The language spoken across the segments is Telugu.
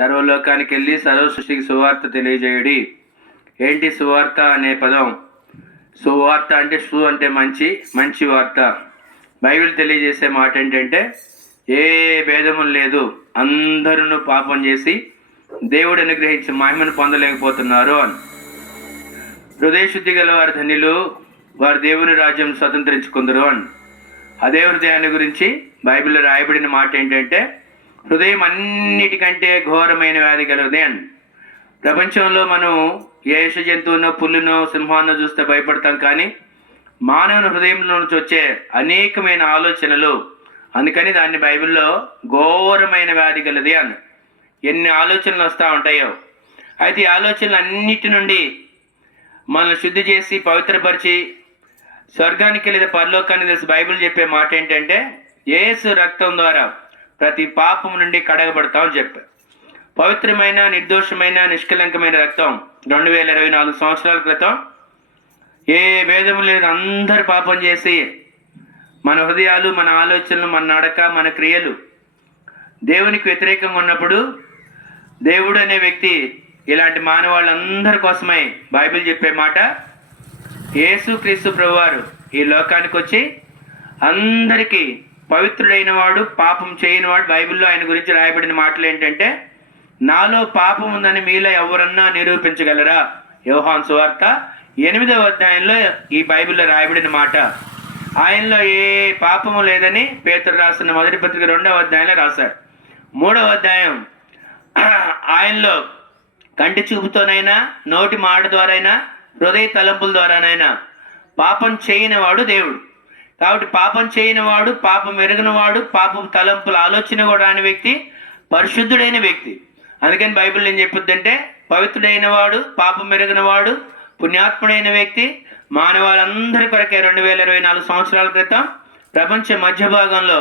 సర్వలోకానికి వెళ్ళి సర్వ సృష్టికి సువార్త తెలియజేయడి. ఏంటి సువార్త అనే పదం? సువార్త అంటే సు అంటే మంచి, మంచి వార్త. బైబిల్ తెలియజేసే మాట ఏంటంటే ఏ భేదము లేదు, అందరూ పాపం చేసి దేవుడు అనుగ్రహించి మహిమను పొందలేకపోతున్నారు అని. హృదయశుద్ధి గల వారి ధన్యులు, వారు దేవుని రాజ్యం స్వతంత్రించుకుందరు అని. అదే హృదయాన్ని గురించి బైబిల్లో రాయబడిన మాట ఏంటంటే హృదయం అన్నిటికంటే ఘోరమైన వ్యాధి కలదే అని. ప్రపంచంలో మనం ఏ జంతువునో, పుల్లునో, సింహాన్నో చూస్తే భయపడతాం, కానీ మానవుని హృదయంలో నుంచి వచ్చే అనేకమైన ఆలోచనలు, అందుకని దాన్ని బైబిల్లో ఘోరమైన వ్యాధి కలది అని. ఎన్ని ఆలోచనలు వస్తూ ఉంటాయో. అయితే ఈ ఆలోచనలు అన్నిటి నుండి మనల్ని శుద్ధి చేసి పవిత్రపరిచి స్వర్గానికి లేదా పరలోకానికి తెలిసి బైబిల్ చెప్పే మాట ఏంటంటే యేసు రక్తం ద్వారా ప్రతి పాపం నుండి కడగబడతామని చెప్పారు. పవిత్రమైన, నిర్దోషమైన, నిష్కలంకమైన రక్తం 2024 సంవత్సరాల క్రితం ఏ భేదము లేదు, అందరు పాపం చేసి మన హృదయాలు, మన ఆలోచనలు, మన నడక, మన క్రియలు దేవునికి వ్యతిరేకంగా ఉన్నప్పుడు దేవుడు అనే వ్యక్తి ఇలాంటి మానవాళ్ళందరి కోసమై బైబిల్ చెప్పే మాట, యేసు క్రీస్తు ప్రభువారు ఈ లోకానికి వచ్చి అందరికీ పవిత్రుడైన వాడు, పాపం చేయనివాడు. బైబిల్లో ఆయన గురించి రాయబడిన మాటలు ఏంటంటే నాలో పాపం ఉందని మీలో ఎవరన్నా నిరూపించగలరా? యోహాను సువార్త 8వ అధ్యాయంలో ఈ బైబిల్లో రాయబడిన మాట. ఆయనలో ఏ పాపము లేదని పేతురు రాసిన మొదటి పత్రిక 2వ అధ్యాయంలో రాశారు. 3వ అధ్యాయం ఆయనలో కంటి చూపుతోనైనా, నోటి మాట ద్వారైనా, హృదయ తలంపుల ద్వారానైనా పాపం చేయనివాడు దేవుడు. కాబట్టి పాపం చేయనివాడు, పాపం ఎరగనివాడు, పాపం తలంపుల ఆలోచన కూడా రాని వ్యక్తి పరిశుద్ధుడైన వ్యక్తి. అందుకని బైబిల్ ఏం చెప్పుద్దంటే పవిత్రుడైన వాడు, పాపం ఎరగనివాడు, పుణ్యాత్ముడైన వ్యక్తి మానవాళ్ళందరి కొరకే 2024 సంవత్సరాల క్రితం ప్రపంచ మధ్య భాగంలో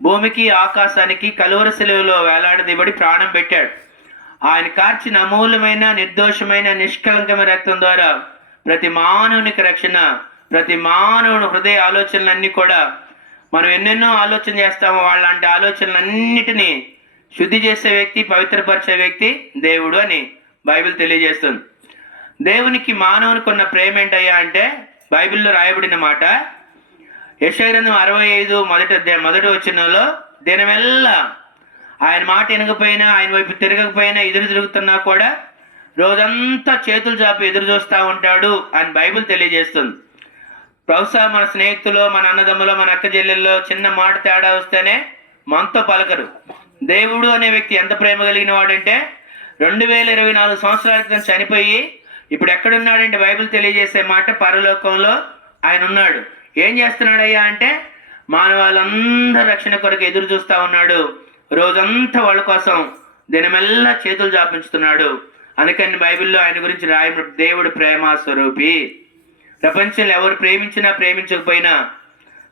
భూమికి, ఆకాశానికి కలువరి శిలువలో వేలాడదీబడి ప్రాణం పెట్టాడు. ఆయన కార్చిన అమూల్యమైన, నిర్దోషమైన, నిష్కలంకమైన రక్తం ద్వారా ప్రతి మానవునికి రక్షణ. ప్రతి మానవుని హృదయ ఆలోచనలన్నీ కూడా మనం ఎన్నెన్నో ఆలోచన చేస్తామో వాళ్ళంటి ఆలోచనలన్నిటినీ శుద్ధి చేసే వ్యక్తి, పవిత్రపరిచే వ్యక్తి దేవుడు అని బైబిల్ తెలియజేస్తుంది. దేవునికి మానవునికి ఉన్న ప్రేమ ఏంటయ్యా అంటే బైబిల్లో రాయబడిన మాట, యెషయా గ్రంథం 65 మొదటి వచనంలో దినమెల్లా ఆయన మాట వినకపోయినా, ఆయన వైపు తిరగకపోయినా, ఎదురు తిరుగుతున్నా కూడా రోజంతా చేతులు చాపి ఎదురు చూస్తూ ఉంటాడు అని బైబిల్ తెలియజేస్తుంది. బహుశా మన స్నేహితులు, మన అన్నదమ్ములు, మన అక్క చెల్లెల్లో చిన్న మాట తేడా వస్తేనే మనతో పలకరు. దేవుడు అనే వ్యక్తి ఎంత ప్రేమ కలిగిన వాడంటే 2024 సంవత్సరాల క్రితం చనిపోయి ఇప్పుడు ఎక్కడున్నాడంటే బైబిల్ తెలియజేసే మాట పరలోకంలో ఆయన ఉన్నాడు. ఏం చేస్తున్నాడయ్యా అంటే మానవాళ్ళందరూ రక్షణ కొరకు ఎదురు చూస్తూ ఉన్నాడు. రోజంతా వాళ్ళ కోసం దినమెల్లా చేతులు చాపించుతున్నాడు. అందుకని బైబిల్లో ఆయన గురించి దేవుడు ప్రేమ స్వరూపి. ప్రపంచంలో ఎవరు ప్రేమించినా ప్రేమించకపోయినా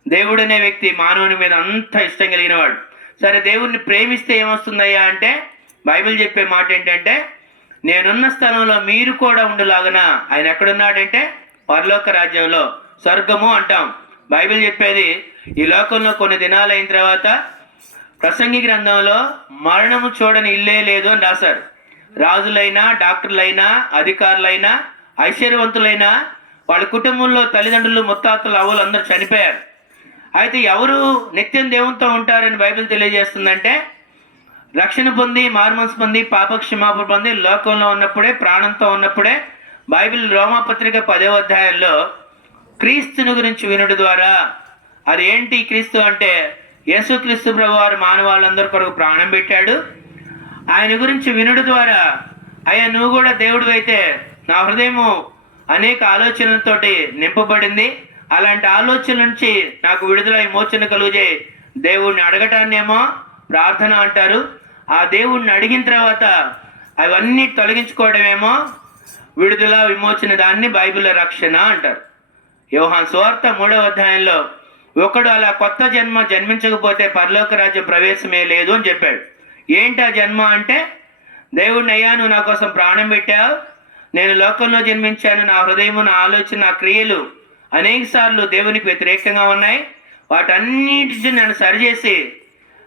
దేవుడు అనే వ్యక్తి మానవుని మీద అంత ఇష్టం కలిగిన వాడు. సరే, దేవుడిని ప్రేమిస్తే ఏమొస్తుందయ్యా అంటే బైబిల్ చెప్పే మాట ఏంటంటే నేనున్న స్థలంలో మీరు కూడా ఉండలాగన. ఆయన ఎక్కడున్నాడంటే పరలోక రాజ్యంలో, స్వర్గము అంటాం. బైబిల్ చెప్పేది ఈ లోకంలో కొన్ని దినాలు అయిన తర్వాత ప్రసంగి గ్రంథంలో మరణము చూడని ఇల్లే లేదు అని రాశారు. రాజులైనా, డాక్టర్లైనా, అధికారులైనా, ఐశ్వర్యవంతులైనా వాళ్ళ కుటుంబంలో తల్లిదండ్రులు, ముత్తాతలు, అవ్వలు అందరూ చనిపోయారు. అయితే ఎవరు నిత్యం దేవునితో ఉంటారని బైబిల్ తెలియజేస్తుందంటే రక్షణ పొంది, మారుమనసు పొంది, పాపక్షమాపణ పొంది లోకంలో ఉన్నప్పుడే, ప్రాణంతో ఉన్నప్పుడే బైబిల్ రోమాపత్రిక 10వ అధ్యాయంలో క్రీస్తుని గురించి వినుడు ద్వారా, అది ఏంటి క్రీస్తు అంటే యేసుక్రీస్తు ప్రభువారు మానవాళ్ళందరి కొరకు ప్రాణం పెట్టాడు. ఆయన గురించి వినుడు ద్వారా అయ్యా నువ్వు కూడా దేవుడు అయితే నా హృదయము అనేక ఆలోచనలతోటి నింపబడింది, అలాంటి ఆలోచన నుంచి నాకు విడుదల, విమోచన కలుగే దేవుడిని అడగటాన్నేమో ప్రార్థన అంటారు. ఆ దేవుడిని అడిగిన తర్వాత అవన్నీ తొలగించుకోవడమేమో విడుదల, విమోచన, దాన్ని బైబిల్లో రక్షణ అంటారు. యోహాను సువార్త 3వ అధ్యాయంలో ఒకడు అలా కొత్త జన్మ జన్మించకపోతే పరలోక రాజ్యం ప్రవేశమే లేదు అని చెప్పాడు. ఏంటి ఆ జన్మ అంటే దేవుడిని అయ్యా నువ్వు నా కోసం ప్రాణం పెట్టావు, నేను లోకంలో జన్మించాను, నా హృదయము, నా ఆలోచన, నా క్రియలు అనేక సార్లు దేవునికి వ్యతిరేకంగా ఉన్నాయి, వాటన్నిటి నన్ను సరిచేసి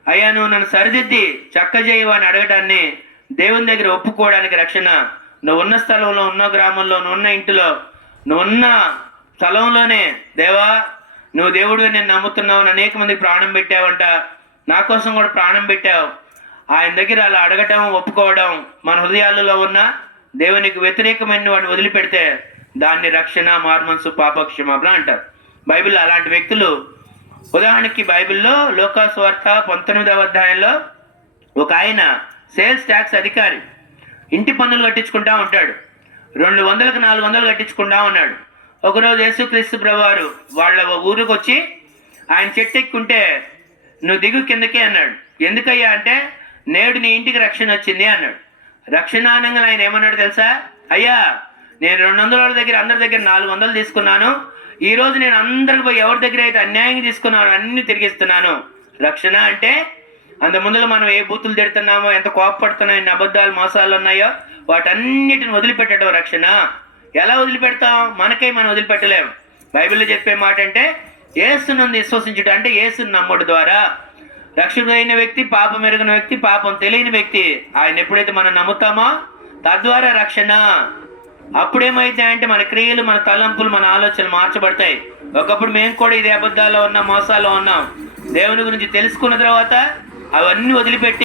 అయ్యా నువ్వు నన్ను సరిదిద్ది చక్కజేయవు అని అడగడాన్ని దేవుని దగ్గర ఒప్పుకోవడానికి రక్షణ. నువ్వు ఉన్న స్థలంలో, ఉన్న గ్రామంలో, నువ్వు ఉన్న ఇంటిలో, నువ్వు ఉన్న స్థలంలోనే దేవా నువ్వు దేవుడిగా నేను నమ్ముతున్నావు, అనేక మందికి ప్రాణం పెట్టావంట, నా కోసం కూడా ప్రాణం పెట్టావు. ఆయన దగ్గర అలా అడగటం, ఒప్పుకోవడం, మన హృదయాలలో ఉన్న దేవునికి వ్యతిరేకమైన వాటిని వదిలిపెడితే దాన్ని రక్షణ, మార్మన్సు, పాపక్షమాపణ అంటారు. బైబిల్లో అలాంటి వ్యక్తులు, ఉదాహరణకి బైబిల్లో లూకాసు వార్త 19వ అధ్యాయంలో ఒక ఆయన సేల్స్ ట్యాక్స్ అధికారి, ఇంటి పన్నులు కట్టించుకుంటా ఉంటాడు. 200కి 400 కట్టించుకుంటా ఉన్నాడు. ఒకరోజు యేసుక్రీస్తు ప్రభువారు వాళ్ళ ఊరికి వచ్చి ఆయన చెట్టు ఎక్కుంటే నువ్వు దిగు కిందకి అన్నాడు. ఎందుకయ్యా అంటే నేడు నీ ఇంటికి రక్షణ వచ్చింది అన్నాడు. రక్షణ అనగా ఆయన ఏమన్నాడు తెలుసా? అయ్యా నేను 200 దగ్గర అందరి దగ్గర 400 తీసుకున్నాను, ఈరోజు నేను అందరికి పోయి ఎవరి దగ్గర అయితే అన్యాయంగా తీసుకున్నాను అన్ని తిరిగిస్తున్నాను. రక్షణ అంటే అంత ముందులో మనం ఏ బూతులు తిడుతున్నామో, ఎంత కోపపడుతున్నాయో, ఎన్ని అబద్ధాలు మోసాలు ఉన్నాయో వాటన్నిటిని వదిలిపెట్టడం రక్షణ. ఎలా వదిలిపెడతాం? మనకై మనం వదిలిపెట్టలేం. బైబిల్లో చెప్పే మాట అంటే యేసును విశ్వసించుట అంటే యేసును నమ్ముడు ద్వారా. రక్షకుడైన వ్యక్తి, పాపం ఎరుగిన వ్యక్తి, పాపం తెలియని వ్యక్తి, ఆయన ఎప్పుడైతే మనం నమ్ముతామో తద్వారా రక్షణ. అప్పుడేమైతే అంటే మన క్రియలు, మన తలంపులు, మన ఆలోచనలు మార్చబడతాయి. ఒకప్పుడు మేము కూడా ఇదే అబద్ధాల్లో ఉన్నాం, మోసాల్లో ఉన్నాం. దేవుని గురించి తెలుసుకున్న తర్వాత అవన్నీ వదిలిపెట్టి